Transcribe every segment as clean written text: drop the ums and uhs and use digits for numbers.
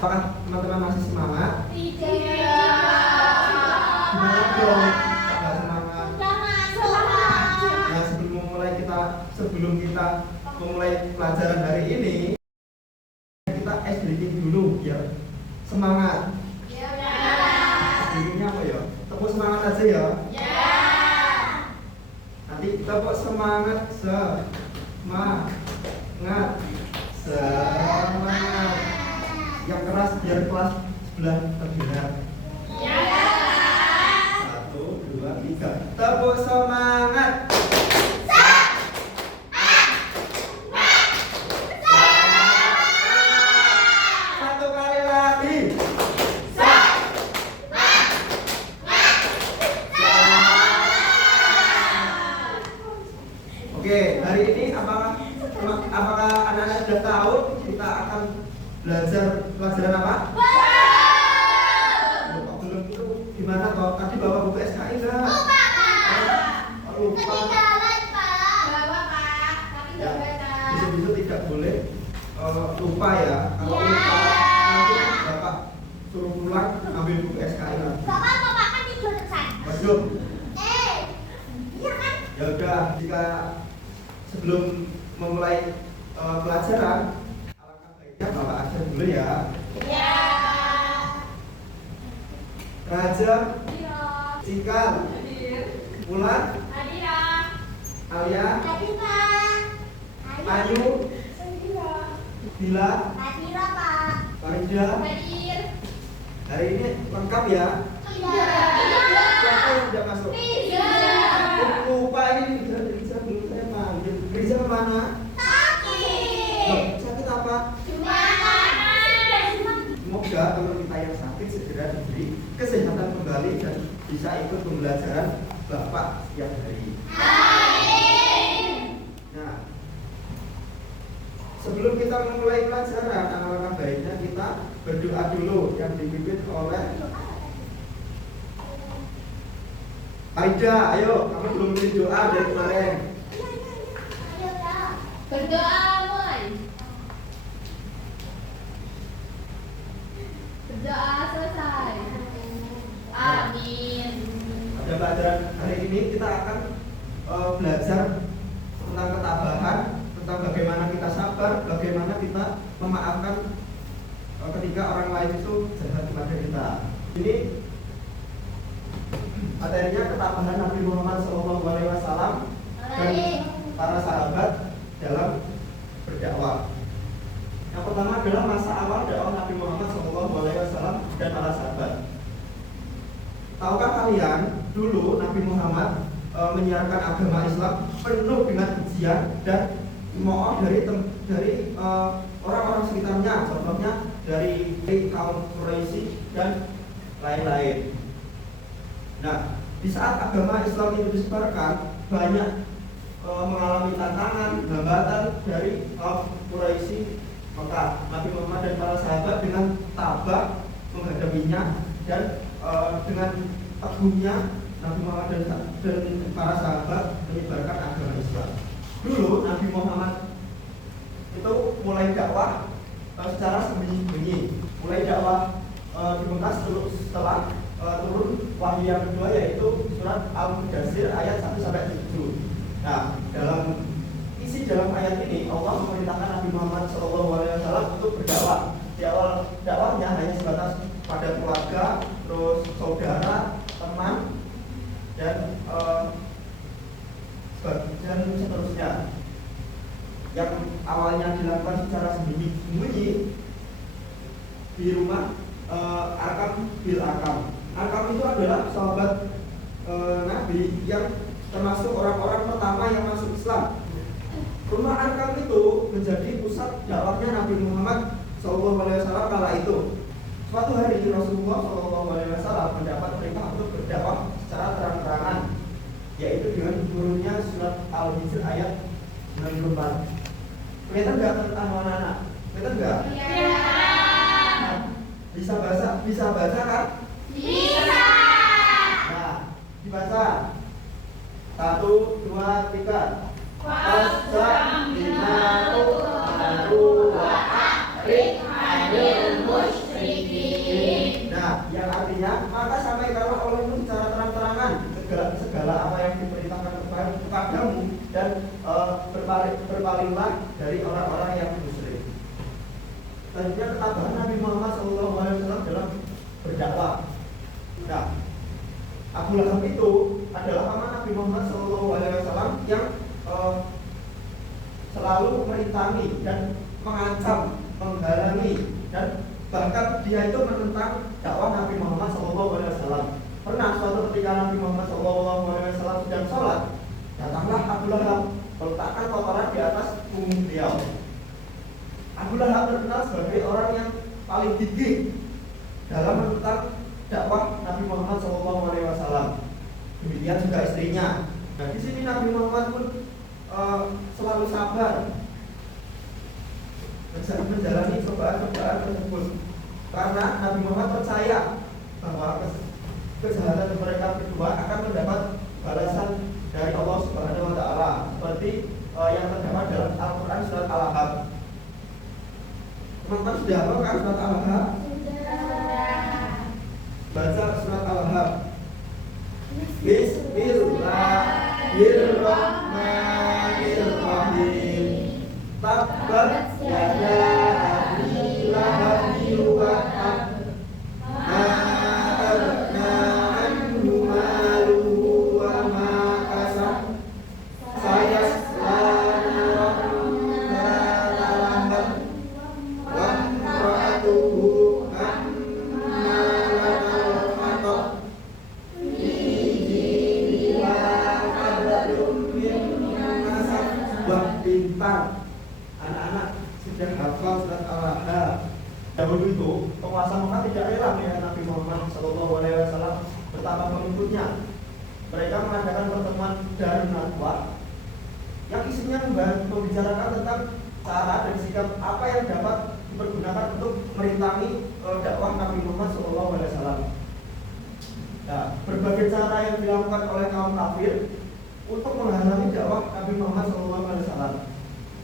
Apakah teman-teman masih semangat? Tidak. Gimana dong? Nggak semangat? Semangat. Nah, sebelum kita memulai pelajaran hari ini, kita ice breaking dulu biar semangat. Ya. Breakingnya apa ya? Tepuk semangat aja ya. Ya. Nanti tepuk semangat, semangat. Yang keras biar kelas sebelah terdengar. Ya. 1, 2, 3. Tepuk semangat. Satu kali lagi. Oke, hari ini apakah anak-anak sudah tahu kita akan belajar pelajaran apa? Belum itu gimana toh? Tadi bawa buku SKI enggak? Lupa. Ya, bisa-bisa tidak boleh lupa ya. Kalau lupa nanti Bapak suruh pulang ambil buku SKI lagi. Waduh. Ya udah, jika sebelum memulai pelajaran, alangkah baiknya Bapak ajar dulu ya. Raja, Cikal, Wulan, Alia, Ayu, Bila, Farida. Hari ini lengkap ya. Siapa yang tidak masuk? Lupa ini Riza belum saya panggil. Riza kemana? Loh, sakit apa? Semoga kalau kita yang sakit segera diberi kesehatan kembali dan bisa ikut pembelajaran Bapak setiap hari. Nah, sebelum kita memulai pelajaran, alangkah baiknya kita berdoa dulu yang dipimpin oleh Aida. Ayo, kamu belum beri doa dari kemarin. Berdoa mulai. Berdoa selesai. Amin. Pada pelajaran hari ini kita akan belajar tentang ketabahan, tentang bagaimana kita sabar, bagaimana kita memaafkan ketika orang lain itu jahat kepada kita. Ini materinya ketabahan Nabi Muhammad SAW dan para sahabat dalam berdakwah. Yang pertama adalah masa awal dakwah Nabi Muhammad SAW dan para sahabat. Tahukah kalian dulu Nabi Muhammad menyiarkan agama Islam penuh dengan ujian dan cemooh dari orang-orang sekitarnya, contohnya dari kaum Quraisy dan lain-lain. Nah, di saat agama Islam itu disebarkan, banyak mengalami tantangan, hambatan dari kaum Quraisy. Maka Nabi Muhammad dan para sahabat dengan tabah menghadapinya dan dengan teguhnya Nabi Muhammad dan para sahabat menyebarkan agama Islam. Dulu Nabi Muhammad itu mulai dakwah secara sembunyi-sembunyi, mulai dakwah di Mekah setelah turun wahyu yang kedua, yaitu surat Al-Mudaththir ayat 1-7. Nah, dalam ayat ini Allah memerintahkan Nabi Muhammad SAW untuk berdakwah. Di awal dakwahnya hanya sebatas pada keluarga, terus saudara, teman, dan seterusnya. Yang awalnya dilakukan secara sembunyi-sembunyi di rumah Arkam bil Arkam. Arkam itu adalah sahabat Nabi yang termasuk orang-orang pertama yang masuk Islam. Rumah Arkam itu menjadi pusat dakwahnya Nabi Muhammad SAW kala itu. Suatu hari Rasulullah SAW mendapat perintah untuk berdakwah secara terang-terangan, yaitu dengan turunnya surat Al-Hijr ayat 94. Kelihatan nggak tentang anak-anak? Kelihatan nggak? Nah, bisa baca kan? Bisa. Nah, dibaca. 1, 2, 3. As-sam'inatu wa ini, dan bahkan dia itu menentang dakwah Nabi Muhammad SAW. Pernah suatu ketika Nabi Muhammad SAW sedang sholat, datanglah Abu Lahab meletakkan kotoran di atas punggung beliau. Abu Lahab terkenal sebagai orang yang paling gigih dalam menentang dakwah Nabi Muhammad SAW. Demikian juga istrinya. Nah, di sini Nabi Muhammad pun selalu sabar menjalani cobaan-cobaan tersebut, karena Nabi Muhammad percaya bahwa kejahatan mereka berdua akan mendapat balasan dari Allah Subhanahu wa Ta'ala, seperti yang terdapat dalam Al-Quran surat Al-Ahqaf. Teman-teman sudah hafal kan surat Al-Ahqaf? Baca surat Al-Ahqaf. Bismillahirrahmanirrahim. Tabbat yada abi lahabin wa tab, ma aghna anhu maluhu wa ma kasab, sayasla naran dzata lahab, wa imra'atuhu hammalatal hatab, fi jidiha hablum min masad. Wah, pintar. Anak-anak sudah hafal surat Al-Ahqaf. Dahulu itu penguasa Mekah tidak rela melihat Nabi Muhammad SAW betapa pengikutnya. Mereka mengadakan pertemuan Darun Nadwa yang isinya membicarakan tentang cara dan sikap apa yang dapat dipergunakan untuk merintangi dakwah Nabi Muhammad SAW. Nah, berbagai cara yang dilakukan oleh kaum kafir untuk menghalangi dakwah Nabi Muhammad SAW.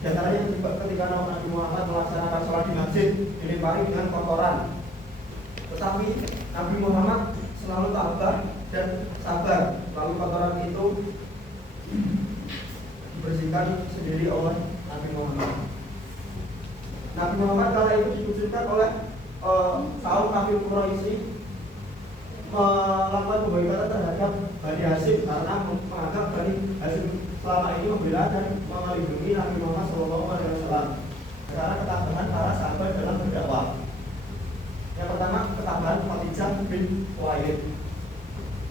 Di antaranya ketika Nabi Muhammad melaksanakan sholat di masjid dilempari dengan kotoran, tetapi Nabi Muhammad selalu tabah dan sabar, lalu kotoran itu dibersihkan sendiri oleh Nabi Muhammad. Nabi Muhammad kala itu dikucilkan oleh kaum kafir Quraisy melakukan pemboikotan terhadap Bani Hashim karena menganggap Bani Hashim selama ini membela dan melindungi Nabi Muhammad SAW. Karena ketabahan para sahabat dalam berdakwah. Yang pertama, ketabahan Khadijah bin Khuwailid.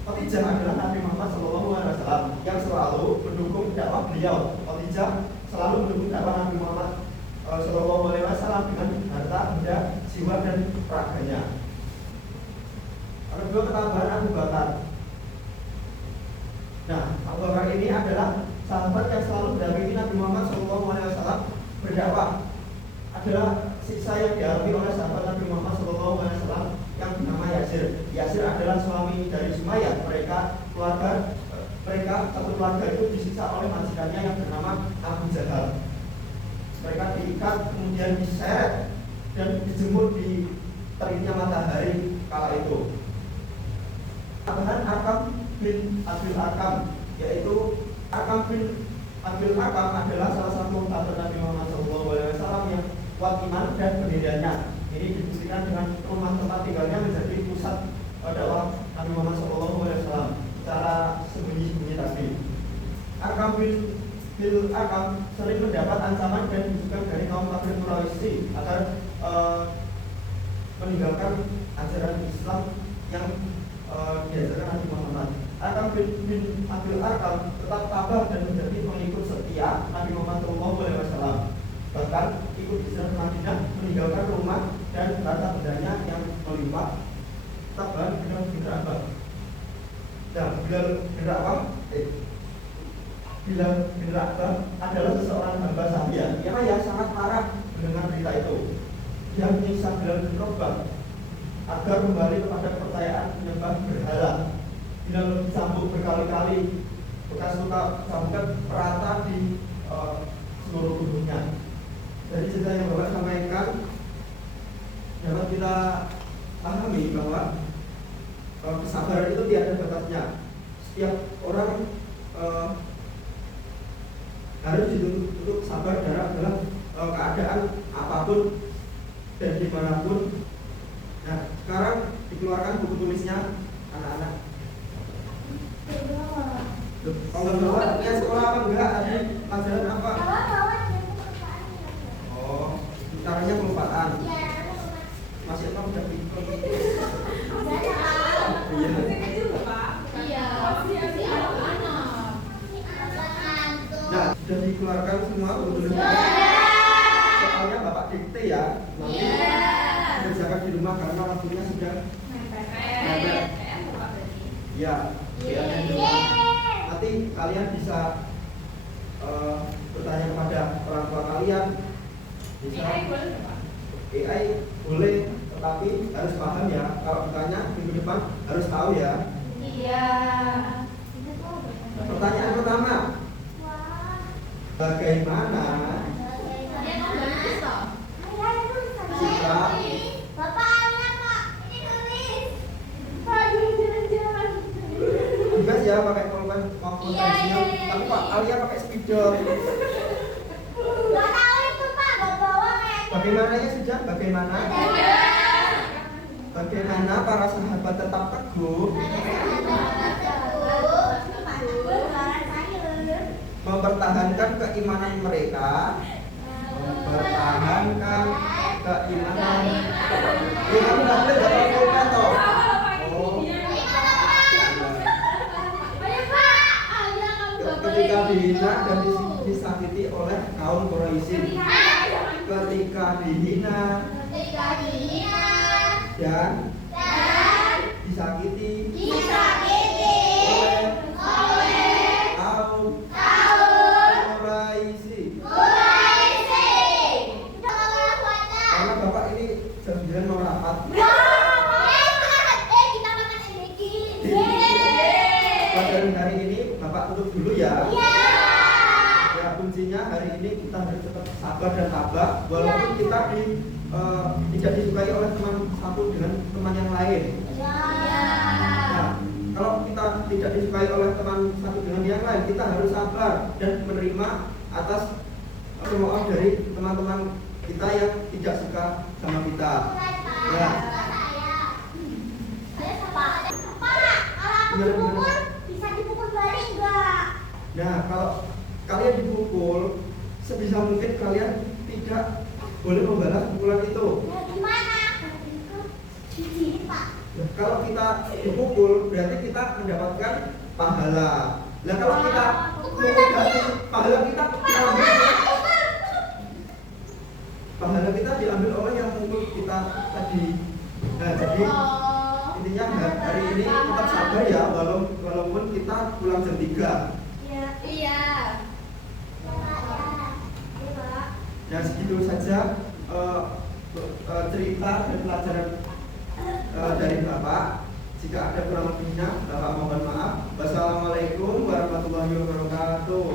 Khadijah adalah Nabi Muhammad SAW yang selalu mendukung dakwah beliau. Khadijah selalu mendukung dakwah Nabi Muhammad SAW dengan harta, benda, jiwa dan raganya. Yang kedua, ketabahan Abu Bakar. Nah, Abu Bakar ini adalah sahabat yang selalu mendampingi Nabi Muhammad SAW berdakwah. Adalah siksa yang dialami oleh sahabat Nabi Muhammad SAW yang bernama Yasir. Yasir adalah suami dari Sumayyah. Mereka satu keluarga itu disiksa oleh majikannya yang bernama Abu Jahal. Mereka diikat, kemudian diseret dan dijemur di teriknya matahari kala itu. Tambahan Arkam bin Abil Arkam, yaitu Arkam bin Abil Arkam adalah salah satu sahabat Nabi Muhammad SAW yang kuat iman dan pendiriannya. Ini dibuktikan dengan rumah tempat tinggalnya menjadi pusat dakwah Nabi Muhammad SAW secara sembunyi-sembunyi tadi. Arkam bin Arkam sering mendapat ancaman dan bujukan dari kaum kafir Quraisy agar meninggalkan ajaran Islam yang diajarkan Nabi Muhammad. Arkam bin Abil Arkam tetap tabah dan menjadi pengikut setia Nabi Muhammad SAW. Bahkan ikut hijrah ke Madinah, meninggalkan rumah dan harta bendanya yang melimpah. Tabah dengan bin Rabah. Nah, Bilal bin Rabah adalah seseorang hamba sahaya yang sangat marah mendengar berita itu. Dia menyiksa Bilal bin Rabah agar kembali kepada kepercayaan menyembah berhala. Bilal dicambuk berkali-kali, bekas luka cambukan merata di seluruh tubuhnya. Dari cerita yang Bapak sampaikan dapat kita pahami bahwa kesabaran itu tidak ada batasnya. Setiap orang harus dituntut untuk sabar dalam keadaan apapun dan dimanapun. Nah, sekarang dikeluarkan buku tulisnya anak-anak. Kalau bawa ya sekolah apa enggak? Ada pelajaran apa? Oh, caranya kelupaan. masih enak udah pinter. Iya. Masih anak-anak. Nah, sudah dikeluarkan semua tulis-tulis. Soalnya Bapak dikte ya. Nanti kerjakan di rumah karena waktunya sudah mepet. Ya, biarkan di rumah. Nanti kalian bisa bertanya kepada orang tua kalian. Bisa. AI boleh, tetapi harus paham ya. Kalau ditanya minggu depan harus tahu ya. Iya. Pertanyaan pertama, bagaimana bebas ya pakai pulpen maupun pensil, tapi Pak Alia pakai spidol. Bagaimananya sudah? Bagaimana para sahabat tetap teguh mempertahankan keimanan mereka, mempertahankan keimanan. Kamu nggak boleh bawa pulpen toh? Oh. Ketika dihina dan disakiti oleh kaum Quraisy. Ketika dihina dan disakiti oleh kaum Quraisy. Karena Bapak ini jam 9 mau rapat. Pelajaran hari ini Bapak tutup dulu ya. Ya, kuncinya hari ini kita harus tetap sabar dan tabah walaupun kita tidak disukai oleh teman satu dengan teman yang lain. Nah, kalau kita tidak disukai oleh teman satu dengan yang lain, kita harus sabar dan menerima atas cemooh dari teman-teman kita yang tidak suka sama kita. Ya. Nah, kalau kalian dipukul, sebisa mungkin kalian tidak boleh membalas pukulan itu. Kalau kita dipukul, berarti kita mendapatkan pahala. Nah, kalau kita mengobati pahala kita diambil oleh yang mukul kita tadi. Nah, jadi intinya hari ini tetap sabar ya, walaupun kita pulang jam 3. Iya. Nah, segitu saja cerita dan pelajaran dari Bapak. Jika ada kurang lebihnya, Bapak mohon maaf. Wassalamualaikum warahmatullahi wabarakatuh.